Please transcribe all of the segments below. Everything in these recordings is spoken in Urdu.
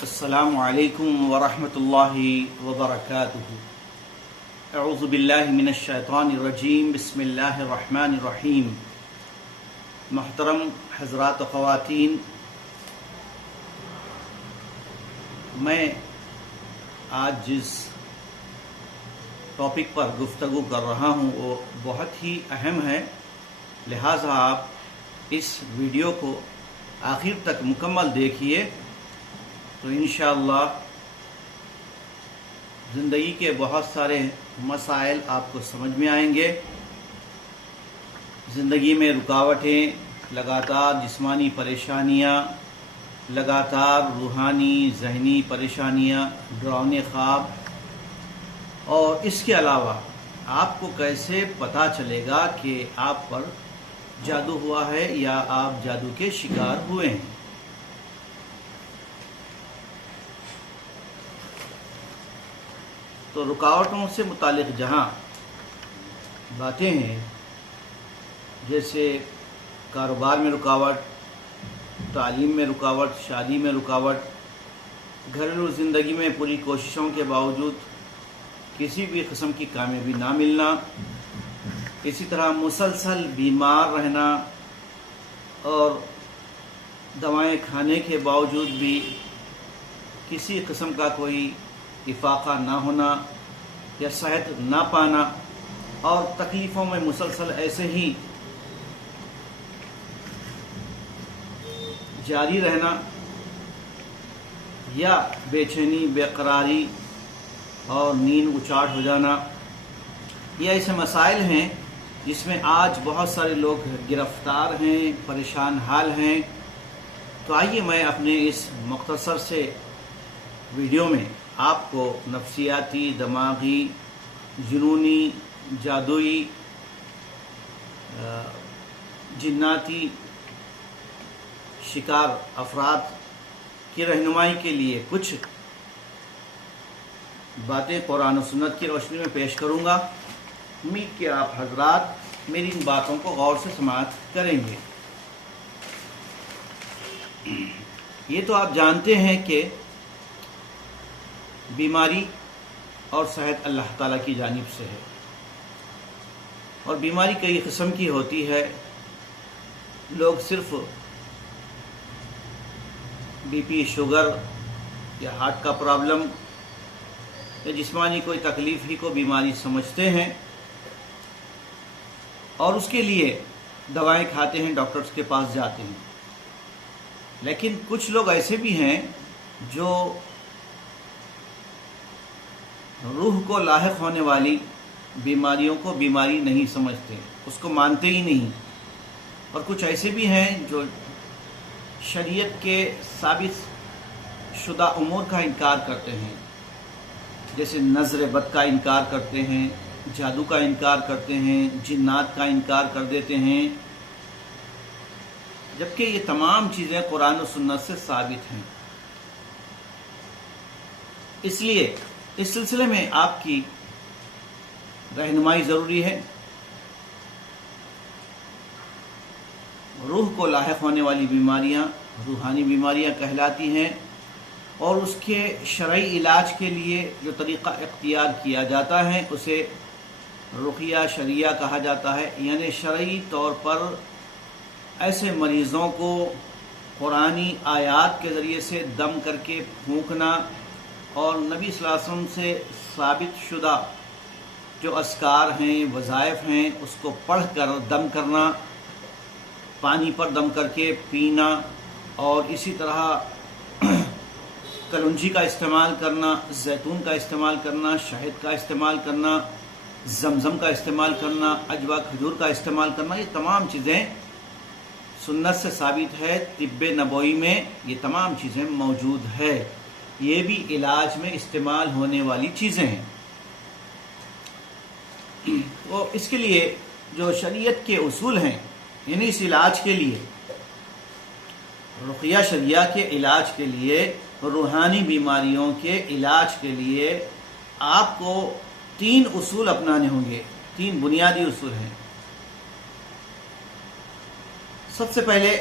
السلام علیکم ورحمۃ اللہ وبرکاتہ۔ اعوذ باللہ من الشیطان الرجیم، بسم اللہ الرحمن الرحیم۔ محترم حضرات و خواتین، میں آج جس ٹاپک پر گفتگو کر رہا ہوں وہ بہت ہی اہم ہے، لہٰذا آپ اس ویڈیو کو آخر تک مکمل دیکھیے تو انشاءاللہ زندگی کے بہت سارے مسائل آپ کو سمجھ میں آئیں گے۔ زندگی میں رکاوٹیں، لگاتار جسمانی پریشانیاں، لگاتار روحانی ذہنی پریشانیاں، ڈراؤنے خواب، اور اس کے علاوہ آپ کو کیسے پتہ چلے گا کہ آپ پر جادو ہوا ہے یا آپ جادو کے شکار ہوئے ہیں۔ تو رکاوٹوں سے متعلق جہاں باتیں ہیں، جیسے کاروبار میں رکاوٹ، تعلیم میں رکاوٹ، شادی میں رکاوٹ، گھریلو زندگی میں پوری کوششوں کے باوجود کسی بھی قسم کی کامیابی نہ ملنا، اسی طرح مسلسل بیمار رہنا اور دوائیں کھانے کے باوجود بھی کسی قسم کا کوئی افاقہ نہ ہونا یا صحت نہ پانا، اور تکلیفوں میں مسلسل ایسے ہی جاری رہنا، یا بے چینی، بے قراری اور نیند اچاٹ ہو جانا، یہ ایسے مسائل ہیں جس میں آج بہت سارے لوگ گرفتار ہیں، پریشان حال ہیں۔ تو آئیے میں اپنے اس مختصر سے ویڈیو میں آپ کو نفسیاتی، دماغی، جنونی، جادوئی، جناتی شکار افراد کی رہنمائی کے لیے کچھ باتیں قرآن و سنت کی روشنی میں پیش کروں گا۔ امید کہ آپ حضرات میری ان باتوں کو غور سے سماعت کریں گے۔ یہ تو آپ جانتے ہیں کہ بیماری اور صحت اللہ تعالیٰ کی جانب سے ہے، اور بیماری کئی قسم کی ہوتی ہے۔ لوگ صرف بی پی، شوگر یا ہارٹ کا پرابلم یا جسمانی کوئی تکلیف ہی کو بیماری سمجھتے ہیں، اور اس کے لیے دوائیں کھاتے ہیں، ڈاکٹرز کے پاس جاتے ہیں۔ لیکن کچھ لوگ ایسے بھی ہیں جو روح کو لاحق ہونے والی بیماریوں کو بیماری نہیں سمجھتے، اس کو مانتے ہی نہیں، اور کچھ ایسے بھی ہیں جو شریعت کے ثابت شدہ امور کا انکار کرتے ہیں، جیسے نظر بد کا انکار کرتے ہیں، جادو کا انکار کرتے ہیں، جنات کا انکار کر دیتے ہیں، جبکہ یہ تمام چیزیں قرآن و سنت سے ثابت ہیں۔ اس لیے اس سلسلے میں آپ کی رہنمائی ضروری ہے۔ روح کو لاحق ہونے والی بیماریاں روحانی بیماریاں کہلاتی ہیں، اور اس کے شرعی علاج کے لیے جو طریقہ اختیار کیا جاتا ہے اسے رقیہ شرعیہ کہا جاتا ہے، یعنی شرعی طور پر ایسے مریضوں کو قرآنی آیات کے ذریعے سے دم کر کے پھونکنا، اور نبی صلی اللہ علیہ وسلم سے ثابت شدہ جو اذکار ہیں، وظائف ہیں، اس کو پڑھ کر دم کرنا، پانی پر دم کر کے پینا، اور اسی طرح کلونجی کا استعمال کرنا، زیتون کا استعمال کرنا، شہد کا استعمال کرنا، زمزم کا استعمال کرنا، عجوا کھجور کا استعمال کرنا، یہ تمام چیزیں سنت سے ثابت ہے۔ طب نبوی میں یہ تمام چیزیں موجود ہے، یہ بھی علاج میں استعمال ہونے والی چیزیں ہیں۔ تو اس کے لیے جو شریعت کے اصول ہیں، یعنی اس علاج کے لیے، رقیہ شرعیہ کے علاج کے لیے، روحانی بیماریوں کے علاج کے لیے آپ کو 3 اصول اپنانے ہوں گے، 3 بنیادی اصول ہیں۔ سب سے پہلے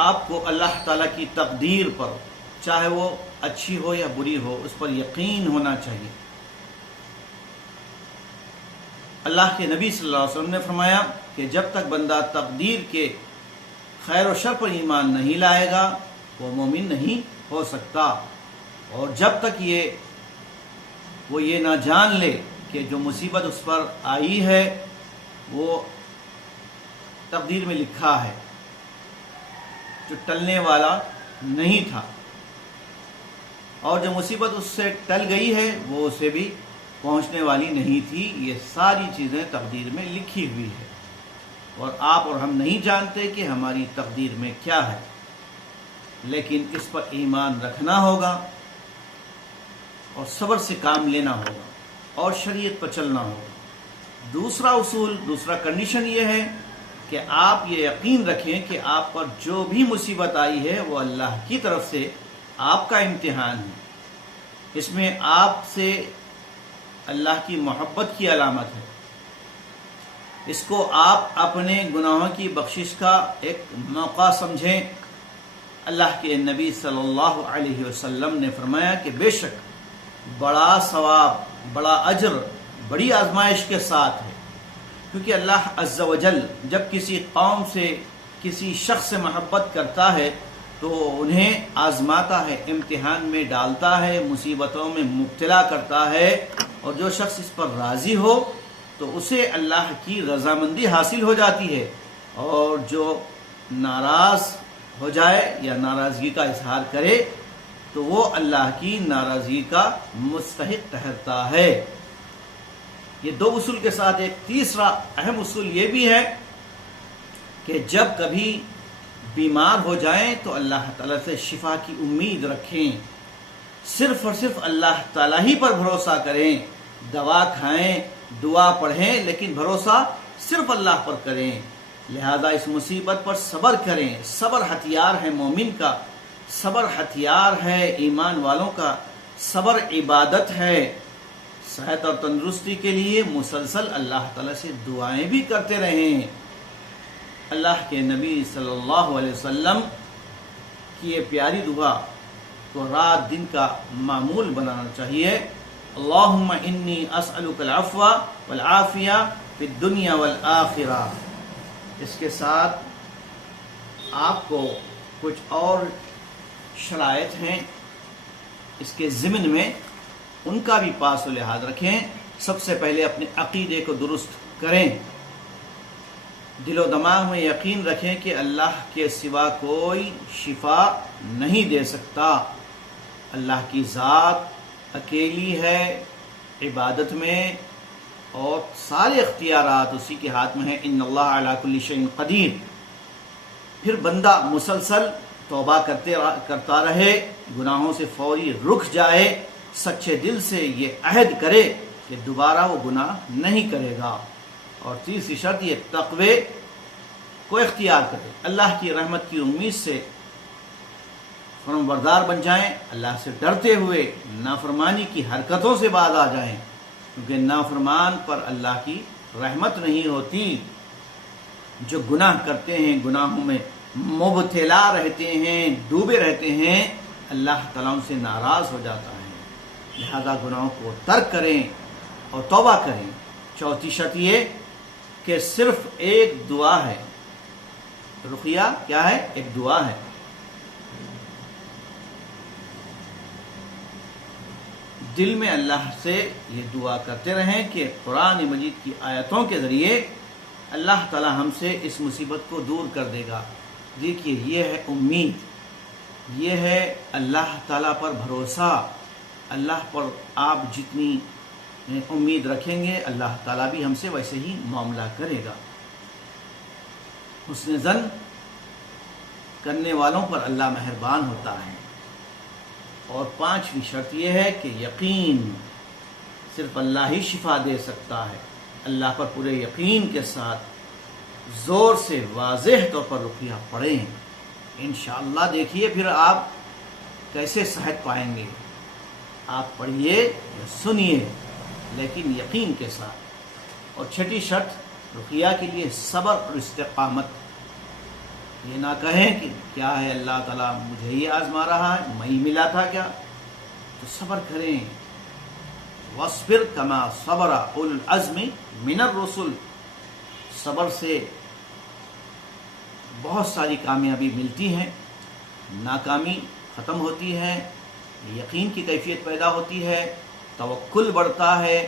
آپ کو اللہ تعالیٰ کی تقدیر پر چاہے وہ اچھی ہو یا بری ہو، اس پر یقین ہونا چاہیے۔ اللہ کے نبی صلی اللہ علیہ وسلم نے فرمایا کہ جب تک بندہ تقدیر کے خیر و شر پر ایمان نہیں لائے گا وہ مومن نہیں ہو سکتا، اور جب تک وہ یہ نہ جان لے کہ جو مصیبت اس پر آئی ہے وہ تقدیر میں لکھا ہے، جو ٹلنے والا نہیں تھا، اور جو مصیبت اس سے ٹل گئی ہے وہ اسے بھی پہنچنے والی نہیں تھی، یہ ساری چیزیں تقدیر میں لکھی ہوئی ہے، اور آپ اور ہم نہیں جانتے کہ ہماری تقدیر میں کیا ہے، لیکن اس پر ایمان رکھنا ہوگا اور صبر سے کام لینا ہوگا اور شریعت پر چلنا ہوگا۔ دوسرا اصول، دوسرا کنڈیشن یہ ہے کہ آپ یہ یقین رکھیں کہ آپ پر جو بھی مصیبت آئی ہے وہ اللہ کی طرف سے آپ کا امتحان ہے، اس میں آپ سے اللہ کی محبت کی علامت ہے، اس کو آپ اپنے گناہوں کی بخشش کا ایک موقع سمجھیں۔ اللہ کے نبی صلی اللہ علیہ وسلم نے فرمایا کہ بے شک بڑا ثواب، بڑا اجر بڑی آزمائش کے ساتھ ہے، کیونکہ اللہ عز و جل جب کسی قوم سے، کسی شخص سے محبت کرتا ہے تو انہیں آزماتا ہے، امتحان میں ڈالتا ہے، مصیبتوں میں مبتلا کرتا ہے، اور جو شخص اس پر راضی ہو تو اسے اللہ کی رضامندی حاصل ہو جاتی ہے، اور جو ناراض ہو جائے یا ناراضگی کا اظہار کرے تو وہ اللہ کی ناراضگی کا مستحق ٹھہرتا ہے۔ یہ دو اصول کے ساتھ ایک تیسرا اہم اصول یہ بھی ہے کہ جب کبھی بیمار ہو جائیں تو اللہ تعالیٰ سے شفا کی امید رکھیں، صرف اور صرف اللہ تعالیٰ ہی پر بھروسہ کریں، دوا کھائیں، دعا پڑھیں، لیکن بھروسہ صرف اللہ پر کریں۔ لہذا اس مصیبت پر صبر کریں، صبر ہتھیار ہے مومن کا، صبر ہتھیار ہے ایمان والوں کا، صبر عبادت ہے۔ صحت اور تندرستی کے لیے مسلسل اللہ تعالیٰ سے دعائیں بھی کرتے رہیں۔ اللہ کے نبی صلی اللہ علیہ وسلم کی یہ پیاری دعا کو رات دن کا معمول بنانا چاہیے۔ اللہم انی اسألک العفو والعافیہ فی الدنیا والآخرہ۔ اس کے ساتھ آپ کو کچھ اور شرائط ہیں اس کے ضمن میں، ان کا بھی پاس و لحاظ رکھیں۔ سب سے پہلے اپنے عقیدے کو درست کریں، دل و دماغ میں یقین رکھیں کہ اللہ کے سوا کوئی شفا نہیں دے سکتا، اللہ کی ذات اکیلی ہے عبادت میں، اور سارے اختیارات اسی کے ہاتھ میں ہیں۔ ان اللہ علی کل شیء قدیر۔ پھر بندہ مسلسل توبہ کرتا رہے، گناہوں سے فوری رک جائے، سچے دل سے یہ عہد کرے کہ دوبارہ وہ گناہ نہیں کرے گا، اور تیسری شرط یہ تقوی کو اختیار کرے، اللہ کی رحمت کی امید سے فرمان بردار بن جائیں، اللہ سے ڈرتے ہوئے نافرمانی کی حرکتوں سے باز آ جائیں، کیونکہ نافرمان پر اللہ کی رحمت نہیں ہوتی۔ جو گناہ کرتے ہیں، گناہوں میں مبتلا رہتے ہیں، ڈوبے رہتے ہیں، اللہ تعالیٰ ان سے ناراض ہو جاتا ہے۔ لہذا گناہوں کو ترک کریں اور توبہ کریں۔ چوتھی شرط یہ کہ صرف ایک دعا ہے، رقیہ کیا ہے؟ ایک دعا ہے۔ دل میں اللہ سے یہ دعا کرتے رہیں کہ قرآن مجید کی آیتوں کے ذریعے اللہ تعالیٰ ہم سے اس مصیبت کو دور کر دے گا۔ دیکھیے یہ ہے امید، یہ ہے اللہ تعالیٰ پر بھروسہ۔ اللہ پر آپ جتنی امید رکھیں گے اللہ تعالیٰ بھی ہم سے ویسے ہی معاملہ کرے گا۔ حسن ظن کرنے والوں پر اللہ مہربان ہوتا ہے۔ اور پانچویں شرط یہ ہے کہ یقین، صرف اللہ ہی شفا دے سکتا ہے۔ اللہ پر پورے یقین کے ساتھ زور سے واضح طور پر رقیہ پڑھیں، انشاءاللہ دیکھیے پھر آپ کیسے صحت پائیں گے۔ آپ پڑھیے یا سنیے لیکن یقین کے ساتھ۔ اور چھٹی شرط رقیہ کے لیے صبر اور استقامت، یہ نہ کہیں کہ کیا ہے اللہ تعالیٰ مجھے ہی آزما رہا ہے، میں ہی ملا تھا کیا. تو صبر کریں. وَاصْبِرْ كَمَا صَبَرَ أُولُو الْعَزْمِ مِنَ الرُّسُلِ. صبر سے بہت ساری کامیابی ملتی ہیں، ناکامی ختم ہوتی ہے، یقین کی کیفیت پیدا ہوتی ہے، توکل بڑھتا ہے،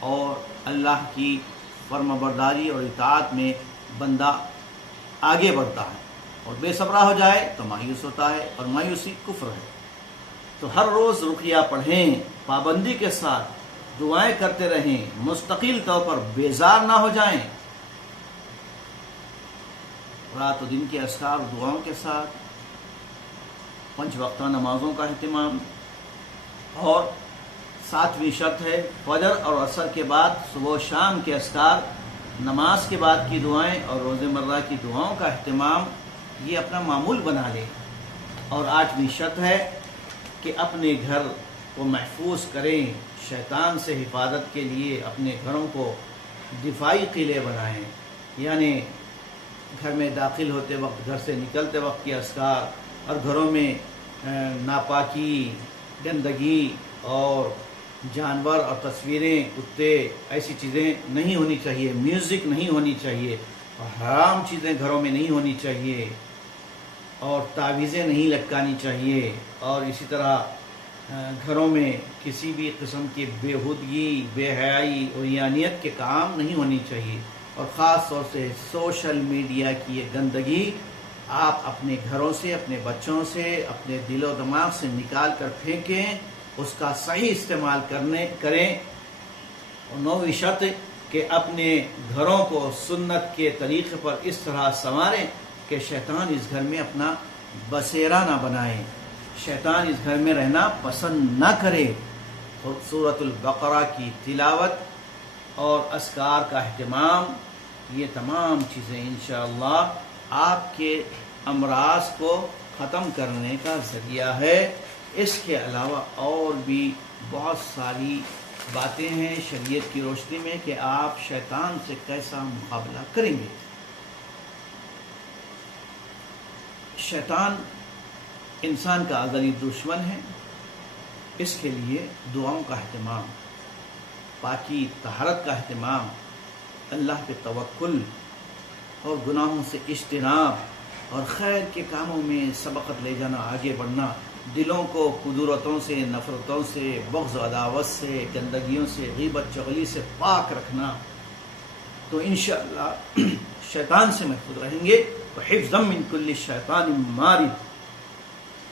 اور اللہ کی فرما برداری اور اطاعت میں بندہ آگے بڑھتا ہے. اور بے صبرا ہو جائے تو مایوس ہوتا ہے، اور مایوسی کفر ہے. تو ہر روز رقیہ پڑھیں، پابندی کے ساتھ دعائیں کرتے رہیں، مستقل طور پر بیزار نہ ہو جائیں. رات و دن کے اذکار و دعاؤں کے ساتھ 5 وقتہ نمازوں کا اہتمام. اور 7ویں شرط ہے فجر اور عصر کے بعد صبح و شام کے اذکار، نماز کے بعد کی دعائیں اور روزمرہ کی دعاؤں کا اہتمام یہ اپنا معمول بنا لیں. اور 8ویں شرط ہے کہ اپنے گھر کو محفوظ کریں، شیطان سے حفاظت کے لیے اپنے گھروں کو دفاعی قلعے بنائیں. یعنی گھر میں داخل ہوتے وقت، گھر سے نکلتے وقت کے اذکار، اور گھروں میں ناپاکی، گندگی اور جانور اور تصویریں، کتے، ایسی چیزیں نہیں ہونی چاہیے. میوزک نہیں ہونی چاہیے، اور حرام چیزیں گھروں میں نہیں ہونی چاہیے، اور تعویذیں نہیں لٹکانی چاہیے. اور اسی طرح گھروں میں کسی بھی قسم کی بےہودگی، بے حیائی اور عیانیت کے کام نہیں ہونی چاہیے. اور خاص طور سے سوشل میڈیا کی یہ گندگی آپ اپنے گھروں سے، اپنے بچوں سے، اپنے دل و دماغ سے نکال کر پھینکیں، اس کا صحیح استعمال کریں. اور 9ویں شرط کہ اپنے گھروں کو سنت کے طریقے پر اس طرح سنواریں کہ شیطان اس گھر میں اپنا بسیرا نہ بنائے، شیطان اس گھر میں رہنا پسند نہ کرے. اور سورۃ البقرہ کی تلاوت اور اذکار کا اہتمام، یہ تمام چیزیں انشاءاللہ آپ کے امراض کو ختم کرنے کا ذریعہ ہے. اس کے علاوہ اور بھی بہت ساری باتیں ہیں شریعت کی روشنی میں کہ آپ شیطان سے کیسا مقابلہ کریں گے. شیطان انسان کا ازلی دشمن ہے. اس کے لیے دعاؤں کا اہتمام، پاکی طہارت کا اہتمام، اللہ پہ توکل اور گناہوں سے اجتناب اور خیر کے کاموں میں سبقت لے جانا، آگے بڑھنا، دلوں کو کدورتوں سے، نفرتوں سے، بغض و عداوت سے، گندگیوں سے، غیبت چغلی سے پاک رکھنا. تو انشاءاللہ شیطان سے محفوظ رہیں گے. وحفظا من کل شیطان مارد.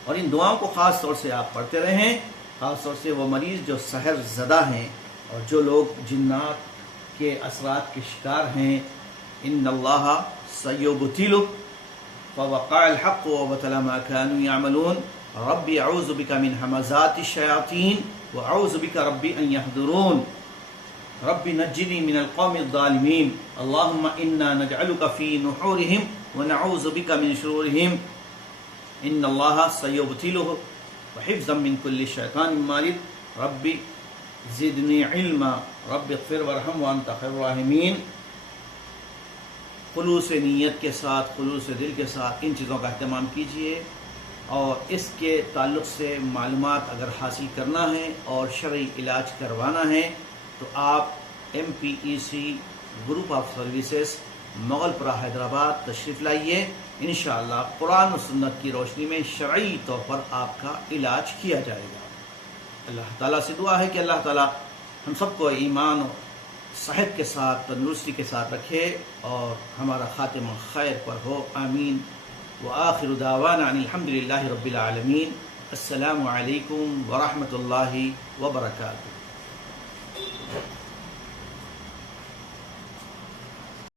اور ان دعاؤں کو خاص طور سے آپ پڑھتے رہیں، خاص طور سے وہ مریض جو سحر زدہ ہیں اور جو لوگ جنات کے اثرات کے شکار ہیں. ان اللہ سیبطل فوقع الحق وبطل ما كانوا يعملون. ربی اعوذ بک من همزات الشیاطین واعوذ بک ربی ان یحضرون. رب نجنی من القوم الظالمین. اللهم انا نجعلك في نحورهم ونعوذ بك من شرورهم. ان اللہ سیبطله وحفظا من كل شیطان مارد. ربی زدنی علما رب اغفر وارحم وانت خیر الراحمین. خلوص نیت کے ساتھ، خلوص دل کے ساتھ ان چیزوں کا اہتمام کیجیے. اور اس کے تعلق سے معلومات اگر حاصل کرنا ہے اور شرعی علاج کروانا ہے تو آپ MPEC group of services Mughal پورہ حیدرآباد تشریف لائیے. انشاءاللہ قرآن و سنت کی روشنی میں شرعی طور پر آپ کا علاج کیا جائے گا. اللہ تعالیٰ سے دعا ہے کہ اللہ تعالیٰ ہم سب کو ایمان و صحت کے ساتھ، تندرستی کے ساتھ رکھے اور ہمارا خاتمہ خیر پر ہو. آمین. وآخر دعوانا ان الحمد للہ رب العالمین. السلام علیکم ورحمۃ اللہ وبرکاتہ.